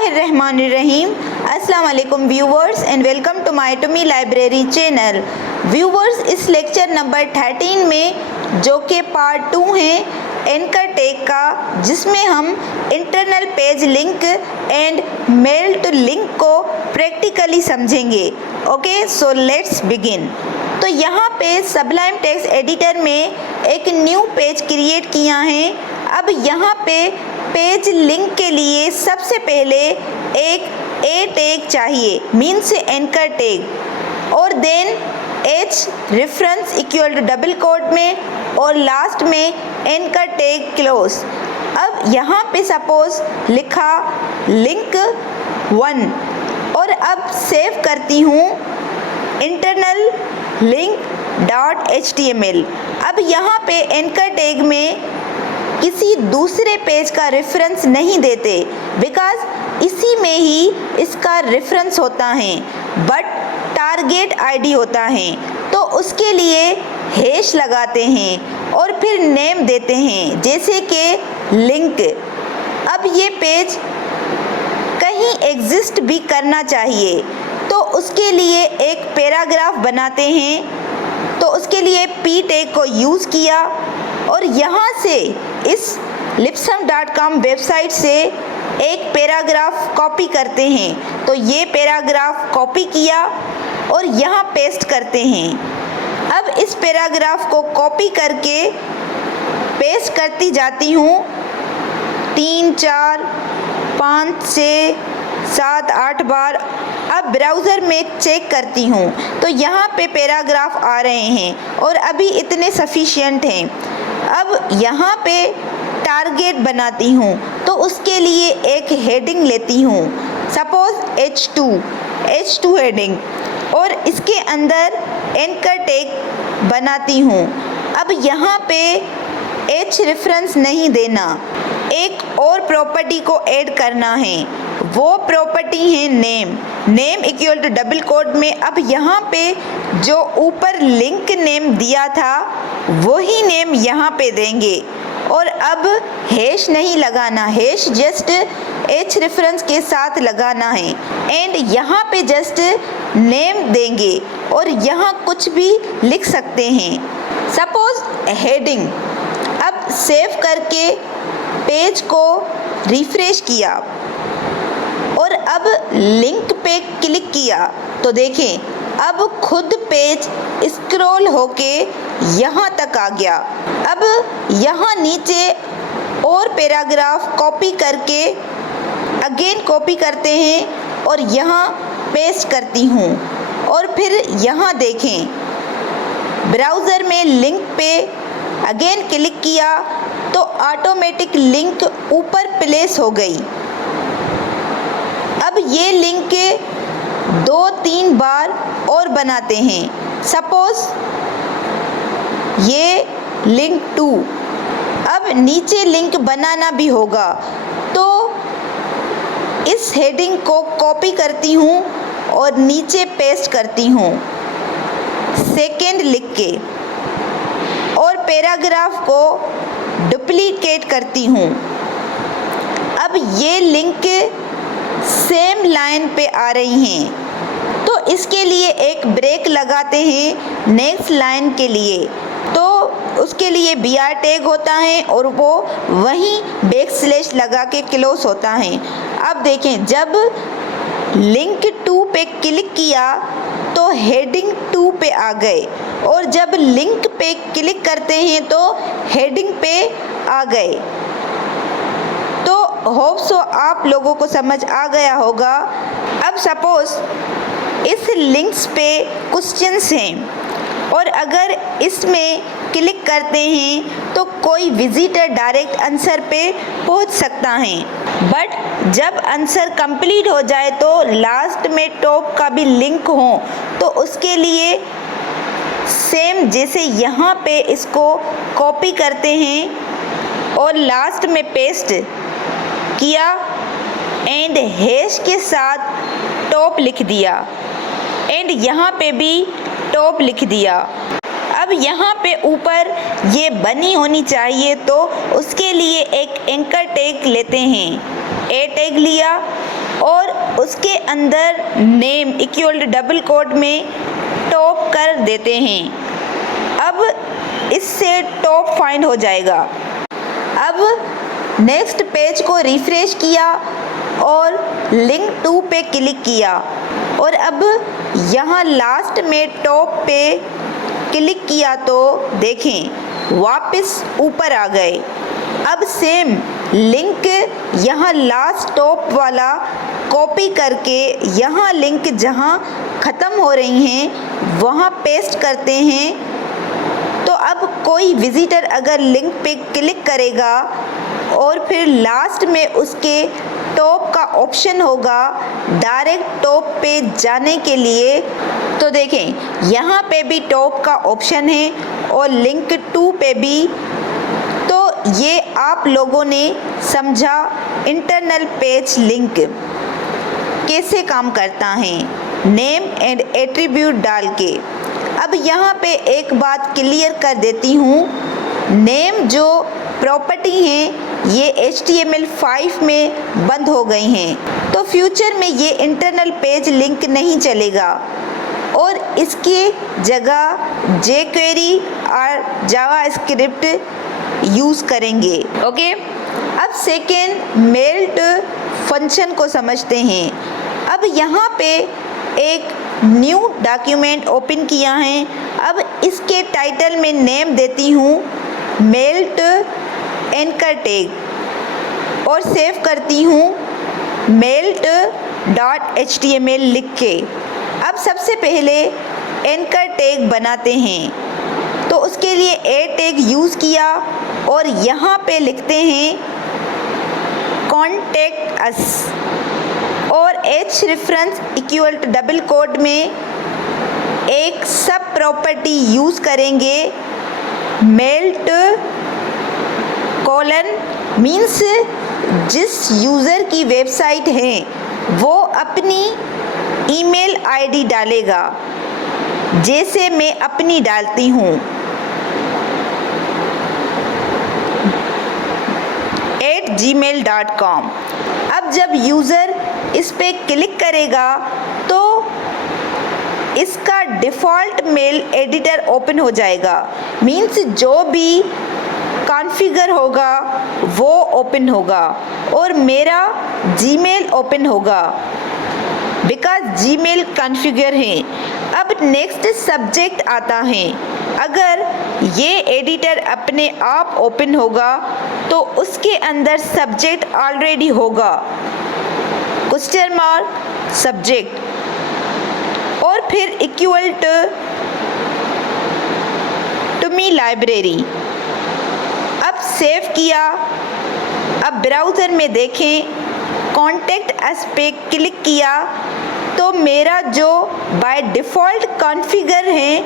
बिस्मिल्लाहिर्रहमानिर्रहीम। अस्सलाम वालेकुम viewers and welcome to my Tumi library channel. Viewers, इस लेक्चर नंबर 13 में जो कि पार्ट 2 है एंकर टैग का, जिसमें हम internal page link and mailto link को प्रैक्टिकली समझेंगे। Okay, so let's begin. तो यहाँ पे सबलाइम टेक्स्ट एडिटर में एक न्यू पेज क्रिएट किया है। अब यहाँ पे पेज लिंक के लिए सबसे पहले एक ए टैग चाहिए, मीन्स एंकर टैग, और then h reference equal to double quote में, और लास्ट में एंकर टैग क्लोज। अब यहाँ पे सपोज लिखा लिंक 1 और अब सेव करती हूँ इंटरनल लिंक .html। अब यहाँ पे एंकर टैग में किसी दूसरे पेज का रेफरेंस नहीं देते, बिकॉज इसी में ही इसका रेफरेंस होता है, बट टारगेट आईडी होता है। तो उसके लिए हैश लगाते हैं और फिर नेम देते हैं, जैसे कि लिंक। अब ये पेज कहीं एग्जिस्ट भी करना चाहिए, तो उसके लिए एक पैराग्राफ बनाते हैं। तो उसके लिए पी टैग को यूज़ किया और यहाँ से इस lipsum.com वेबसाइट से एक पैराग्राफ कॉपी करते हैं। तो ये पैराग्राफ कॉपी किया और यहाँ पेस्ट करते हैं। अब इस पैराग्राफ को कॉपी करके पेस्ट करती जाती हूँ 3, 4, 5, 6, 7, 8 बार। अब ब्राउज़र में चेक करती हूँ तो यहाँ पे पैराग्राफ आ रहे हैं और अभी इतने सफिशिएंट हैं। अब यहाँ पे टारगेट बनाती हूँ, तो उसके लिए एक हेडिंग लेती हूँ, सपोज H2 हेडिंग, और इसके अंदर एंकर टैग बनाती हूँ। अब यहाँ पे H रेफरेंस नहीं देना, एक और प्रॉपर्टी को ऐड करना है। वो प्रॉपर्टी है name equal to double quote में। अब यहाँ पे जो ऊपर लिंक नेम दिया था वही नेम यहाँ पे देंगे, और अब हैश नहीं लगाना, हैश जस्ट H रेफरेंस के साथ लगाना है। एंड यहाँ पे जस्ट नेम देंगे और यहाँ कुछ भी लिख सकते हैं, सपोज हेडिंग। अब सेव करके पेज को रिफ्रेश किया और अब लिंक पे क्लिक किया तो देखें अब खुद पेज स्क्रॉल होके यहाँ तक आ गया। अब यहाँ नीचे और पैराग्राफ कॉपी करके अगेन कॉपी करते हैं और यहाँ पेस्ट करती हूँ, और फिर यहाँ देखें ब्राउज़र में लिंक पे अगेन क्लिक किया तो ऑटोमेटिक लिंक ऊपर प्लेस हो गई। अब ये लिंक 2-3 बार और बनाते हैं, सपोज ये लिंक 2। अब नीचे लिंक बनाना भी होगा, तो इस हेडिंग को कॉपी करती हूँ और नीचे पेस्ट करती हूँ सेकेंड लिख के, और पैराग्राफ को डुप्लीकेट करती हूँ। अब ये लिंक सेम लाइन पे आ रही हैं, तो इसके लिए एक ब्रेक लगाते हैं नेक्स्ट लाइन के लिए। तो उसके लिए br टैग होता है और वो वहीं बैकस्लैश लगा के क्लोज होता है। अब देखें जब लिंक 2 पे क्लिक किया तो हेडिंग 2 पे आ गए, और जब लिंक पे क्लिक करते हैं तो हेडिंग पे आ गए। तो होप सो आप लोगों को समझ आ गया होगा। अब सपोज इस लिंक्स पे क्वेश्चंस हैं और अगर इसमें क्लिक करते हैं तो कोई विजिटर डायरेक्ट आंसर पे पहुंच सकता है, बट जब आंसर कंप्लीट हो जाए तो लास्ट में टॉप का भी लिंक हो, तो उसके लिए सेम जैसे यहाँ पे इसको कॉपी करते हैं और लास्ट में पेस्ट किया एंड हैश के साथ टॉप लिख दिया, एंड यहाँ पे भी टॉप लिख दिया। अब यहाँ पे ऊपर ये बनी होनी चाहिए, तो उसके लिए एक एंकर टैग लेते हैं, ए टैग लिया उसके अंदर नेम इक्वल डबल कोट में टॉप कर देते हैं। अब इससे टॉप फाइंड हो जाएगा। अब नेक्स्ट पेज को रिफ्रेश किया और लिंक टू पे क्लिक किया और अब यहाँ लास्ट में टॉप पे क्लिक किया तो देखें वापस ऊपर आ गए। अब सेम लिंक यहाँ लास्ट टॉप वाला कॉपी करके यहाँ लिंक जहाँ ख़त्म हो रही हैं वहाँ पेस्ट करते हैं। तो अब कोई विज़िटर अगर लिंक पे क्लिक करेगा और फिर लास्ट में उसके टॉप का ऑप्शन होगा डायरेक्ट टॉप पे जाने के लिए, तो देखें यहाँ पे भी टॉप का ऑप्शन है और लिंक टू पे भी। तो ये आप लोगों ने समझा इंटरनल पेज लिंक कैसे काम करता है नेम एंड एट्रीब्यूट डाल के। अब यहाँ पे एक बात क्लियर कर देती हूँ, नेम जो प्रॉपर्टी हैं ये HTML5 में बंद हो गई हैं, तो फ्यूचर में ये इंटरनल पेज लिंक नहीं चलेगा और इसके जगह jQuery और जावास्क्रिप्ट यूज़ करेंगे। ओके, अब सेकेंड मेल्ट फंक्शन को समझते हैं। अब यहाँ पे एक न्यू डॉक्यूमेंट ओपन किया है। अब इसके टाइटल में नेम देती हूँ मेल्ट एंकर टैग और सेव करती हूँ melt.html लिख के। अब सबसे पहले एंकर टैग बनाते हैं, तो उसके लिए ए टैग यूज़ किया और यहाँ पे लिखते हैं कॉन्टेक्ट अस और h reference equal to double quote में एक सब प्रॉपर्टी यूज़ करेंगे मेल्ट कॉलन मीन्स जिस यूज़र की वेबसाइट है वो अपनी ईमेल आईडी डालेगा, जैसे मैं अपनी डालती हूँ @gmail.com। अब जब यूज़र इस पे क्लिक करेगा तो इसका डिफ़ॉल्ट मेल एडिटर ओपन हो जाएगा, मीन्स जो भी कॉन्फ़िगर होगा वो ओपन होगा और मेरा जीमेल ओपन होगा बिकॉज़ जीमेल कॉन्फ़िगर है। अब नेक्स्ट सब्जेक्ट आता है। अगर ये एडिटर अपने आप ओपन होगा तो उसके अंदर सब्जेक्ट ऑलरेडी होगा क्वेश्चन मार्क सब्जेक्ट और फिर इक्वल टू मी लाइब्रेरी। अब सेव किया। अब ब्राउज़र में देखें कॉन्टेक्ट अस पे क्लिक किया तो मेरा जो बाय डिफ़ॉल्ट कॉन्फ़िगर है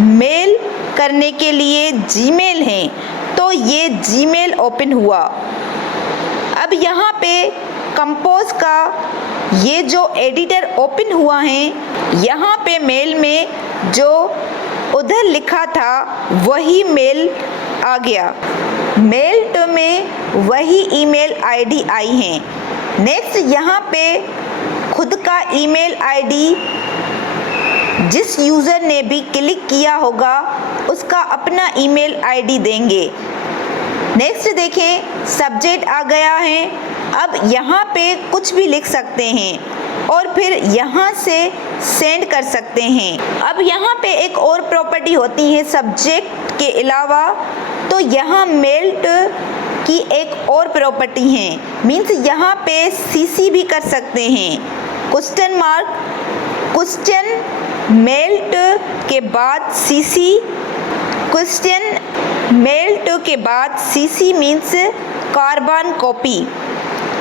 मेल करने के लिए जीमेल है, तो ये जीमेल ओपन हुआ। अब यहाँ पे कंपोज का ये जो एडिटर ओपन हुआ है, यहाँ पे मेल में जो उधर लिखा था वही मेल आ गया। मेल में वही ईमेल आईडी आई है। नेक्स्ट यहाँ पे खुद का ईमेल आईडी जिस यूज़र ने भी क्लिक किया होगा उसका अपना ईमेल आईडी देंगे। नेक्स्ट देखें सब्जेक्ट आ गया है। अब यहाँ पे कुछ भी लिख सकते हैं और फिर यहाँ से सेंड कर सकते हैं। अब यहाँ पे एक और प्रॉपर्टी होती है सब्जेक्ट के अलावा, तो यहाँ मेल्ट की एक और प्रॉपर्टी है, मीन्स यहाँ पे सीसी भी कर सकते हैं क्वेश्चन मार्क क्वेश्चन मेल्ट के बाद सीसी क्वेश्चन मेल्ट के बाद CC means carbon copy,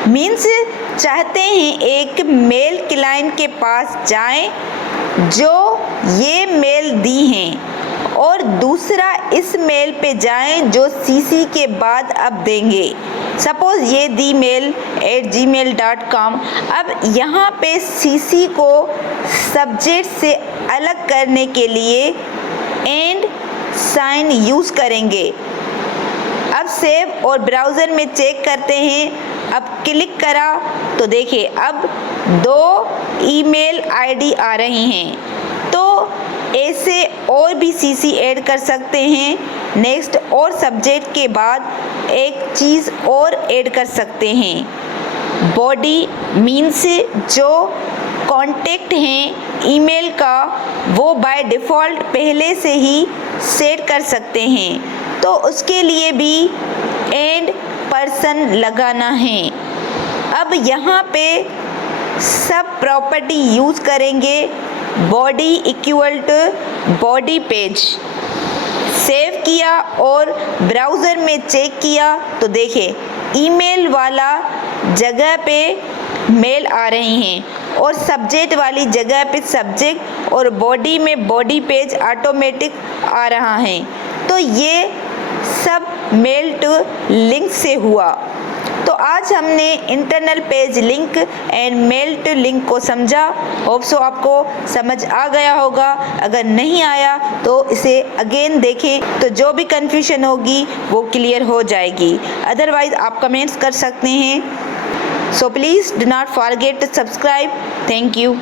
means चाहते हैं एक मेल क्लाइंट के पास जाएं जो ये मेल दी हैं और दूसरा इस मेल पे जाएं जो सीसी के बाद अब देंगे। सपोज़ ये दी मेल @gmail.com। अब यहाँ पे सीसी को सब्जेक्ट से अलग करने के लिए एंड साइन यूज़ करेंगे। अब सेव और ब्राउज़र में चेक करते हैं। अब क्लिक करा तो देखिए अब 2 ईमेल आईडी आ रही हैं। तो ऐसे और भी सीसी ऐड कर सकते हैं। नेक्स्ट और सब्जेक्ट के बाद एक चीज़ और ऐड कर सकते हैं। बॉडी मीन्स जो कॉन्टेक्ट हैं ईमेल का वो बाय डिफ़ॉल्ट पहले से ही सेट कर सकते हैं। तो उसके लिए भी एड पर्सन लगाना है। अब यहाँ पे सब प्रॉपर्टी यूज़ करेंगे। Body equal to body page save किया और ब्राउज़र में चेक किया तो देखिए ईमेल वाला जगह पे मेल आ रही हैं और सब्जेक्ट वाली जगह पे सब्जेक्ट और बॉडी में बॉडी पेज ऑटोमेटिक आ रहा है। तो ये सब मेल टू लिंक से हुआ। तो आज हमने internal page link and mailto link को समझा। होप सो आपको समझ आ गया होगा। अगर नहीं आया तो इसे अगेन देखें तो जो भी कन्फ्यूजन होगी वो क्लियर हो जाएगी। अदरवाइज़ आप कमेंट्स कर सकते हैं। So please do not forget to subscribe. Thank you.